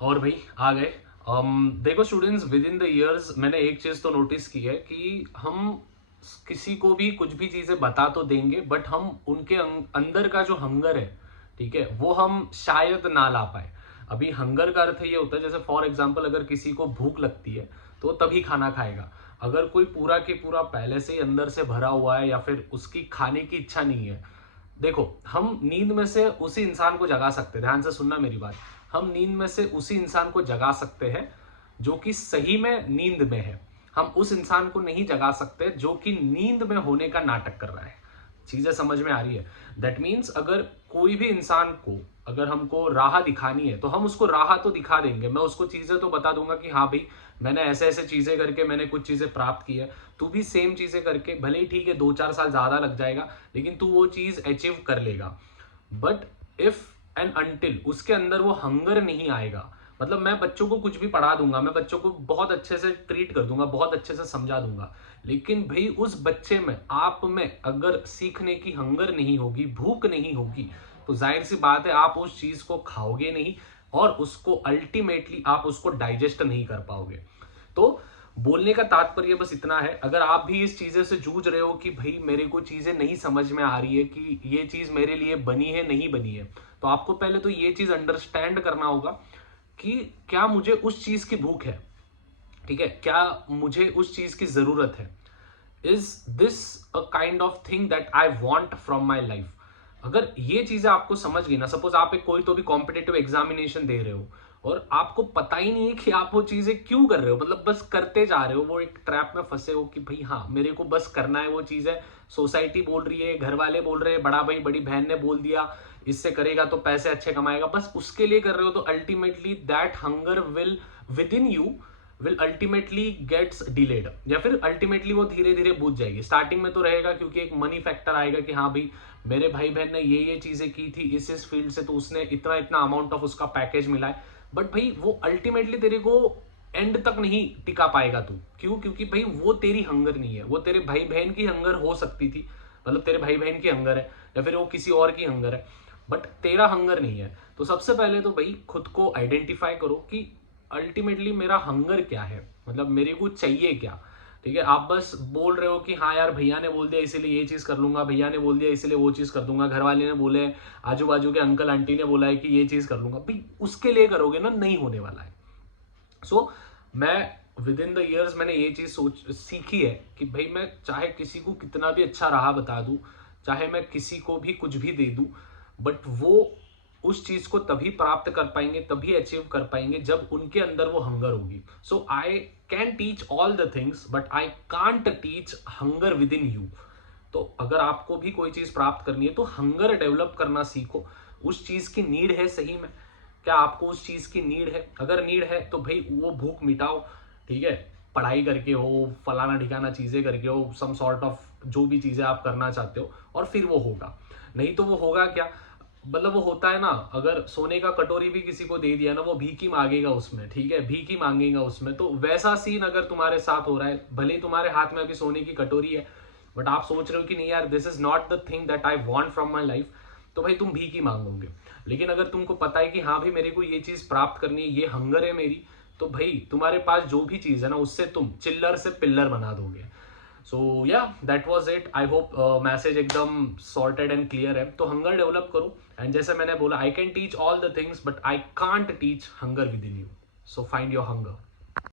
और भाई आ गए। देखो students, with in the years मैंने एक चीज तो नोटिस की है कि हम किसी को भी कुछ भी चीजें बता तो देंगे, बट हम उनके अंदर का जो हंगर है, ठीक है, वो हम शायद ना ला पाए। अभी हंगर का अर्थ ये होता है, जैसे फॉर एग्जाम्पल अगर किसी को भूख लगती है तो तभी खाना खाएगा। अगर कोई पूरा के पूरा पहले से ही अंदर से भरा हुआ है या फिर उसकी खाने की इच्छा नहीं है, देखो हम नींद में से उसी इंसान को जगा सकते हैं, ध्यान से सुनना मेरी बात। हम नींद में से उसी इंसान को जगा सकते हैं जो कि सही में नींद में है। हम उस इंसान को नहीं जगा सकते जो कि नींद में होने का नाटक कर रहा है। चीजें समझ में आ रही है? दैट मीन्स अगर कोई भी इंसान को, अगर हमको राह दिखानी है तो हम उसको राह तो दिखा देंगे। मैं उसको चीजें तो बता दूंगा कि हाँ भाई, मैंने ऐसे ऐसे चीजें करके मैंने कुछ चीजें प्राप्त की है, तू भी सेम चीजें करके, भले ही ठीक है 2-4 साल ज्यादा लग जाएगा, लेकिन तू वो चीज अचीव कर लेगा। बट इफ एंड अनटिल उसके अंदर वो हंगर नहीं आएगा, मतलब मैं बच्चों को कुछ भी पढ़ा दूंगा, मैं बच्चों को बहुत अच्छे से ट्रीट कर दूंगा, बहुत अच्छे से समझा दूंगा, लेकिन भाई उस बच्चे में, आप में अगर सीखने की हंगर नहीं होगी, भूख नहीं होगी, तो जाहिर सी बात है आप उस चीज को खाओगे नहीं और उसको अल्टीमेटली आप उसको डाइजेस्ट नहीं कर पाओगे। तो बोलने का तात्पर्य बस इतना है, अगर आप भी इस चीजें से जूझ रहे हो कि भाई मेरे को चीजें नहीं समझ में आ रही है कि ये चीज मेरे लिए बनी है नहीं बनी है, तो आपको पहले तो ये चीज अंडरस्टैंड करना होगा कि क्या मुझे उस चीज की भूख है, ठीक है, क्या मुझे उस चीज की जरूरत है। Is this a kind of thing that I want from my life. अगर ये चीजें आपको समझ गई ना, सपोज आप एक कोई तो भी कॉम्पिटेटिव एग्जामिनेशन दे रहे हो और आपको पता ही नहीं है कि आप वो चीजें क्यों कर रहे हो, मतलब बस करते जा रहे हो, वो एक ट्रैप में फंसे हो कि भाई हाँ मेरे को बस करना है वो चीज है, सोसाइटी बोल रही है, घर वाले बोल रहे हैं, बड़ा भाई बड़ी बहन ने बोल दिया इससे करेगा तो पैसे अच्छे कमाएगा, बस उसके लिए कर रहे हो, तो ultimately that hunger will within you will ultimately gets delayed, या फिर अल्टीमेटली वो धीरे धीरे बूझ जाएगी। स्टार्टिंग में तो रहेगा क्योंकि एक मनी फैक्टर आएगा कि हाँ भाई मेरे भाई बहन ने ये चीजें की थी इस फील्ड से, तो उसने इतना इतना अमाउंट ऑफ उसका पैकेज मिला है, बट भाई वो अल्टीमेटली तेरे को एंड तक नहीं टिका पाएगा तू। क्यों? क्योंकि भाई वो तेरी हंगर नहीं है, वो तेरे भाई बहन की हंगर हो सकती थी, मतलब तेरे भाई बहन की हंगर है या फिर वो किसी और की हंगर है, बट तेरा हंगर नहीं है। तो सबसे पहले तो भाई खुद को आइडेंटिफाई करो कि अल्टीमेटली मेरा हंगर क्या है, मतलब मेरे को चाहिए क्या। ठीक है, आप बस बोल रहे हो कि हाँ यार भैया ने बोल दिया इसीलिए ये चीज कर लूंगा, भैया ने बोल दिया इसीलिए वो चीज कर दूंगा, घर वाले ने बोले, आजू बाजू के अंकल आंटी ने बोला है कि ये चीज कर लूंगा, भाई उसके लिए करोगे ना, नहीं होने वाला है। सो मैं विद इन द ईयर्स मैंने ये चीज सोच सीखी है कि भाई मैं चाहे किसी को कितना भी अच्छा राह बता दूं, चाहे मैं किसी को भी कुछ भी दे दूं, बट वो उस चीज को तभी प्राप्त कर पाएंगे, तभी अचीव कर पाएंगे जब उनके अंदर वो हंगर होगी। So I can teach all the things but I can't teach hunger within you. तो अगर आपको भी कोई चीज प्राप्त करनी है तो हंगर डेवलप करना सीखो। उस चीज की नीड है सही में, क्या आपको उस चीज की नीड है? अगर नीड है तो भाई वो भूख मिटाओ, ठीक है, पढ़ाई करके हो, फलाना ठिकाना चीजें करके हो, सम सॉर्ट ऑफ जो भी चीजें आप करना चाहते हो, और फिर वो होगा। नहीं तो वो होगा क्या, मतलब वो होता है ना, अगर सोने का कटोरी भी किसी को दे दिया ना, वो भीख ही मांगेगा उसमें, ठीक है, भीख ही मांगेगा उसमें। तो वैसा सीन अगर तुम्हारे साथ हो रहा है, भले ही तुम्हारे हाथ में अभी सोने की कटोरी है, बट आप सोच रहे हो कि नहीं यार this is not the thing that I want from my life, तो भाई तुम भीख ही मांगोगे। लेकिन अगर तुमको पता है कि हाँ भाई मेरे को ये चीज प्राप्त करनी है, ये हंगर है मेरी, तो भाई तुम्हारे पास जो भी चीज है ना, उससे तुम चिल्लर से पिल्लर बना दोगे। सो या that was it. I hope message एकदम सॉर्टेड एंड क्लियर है। तो हंगर डेवलप करो, एंड जैसे मैंने बोला, आई can teach all the things but I can't teach hunger within you. So find your hunger.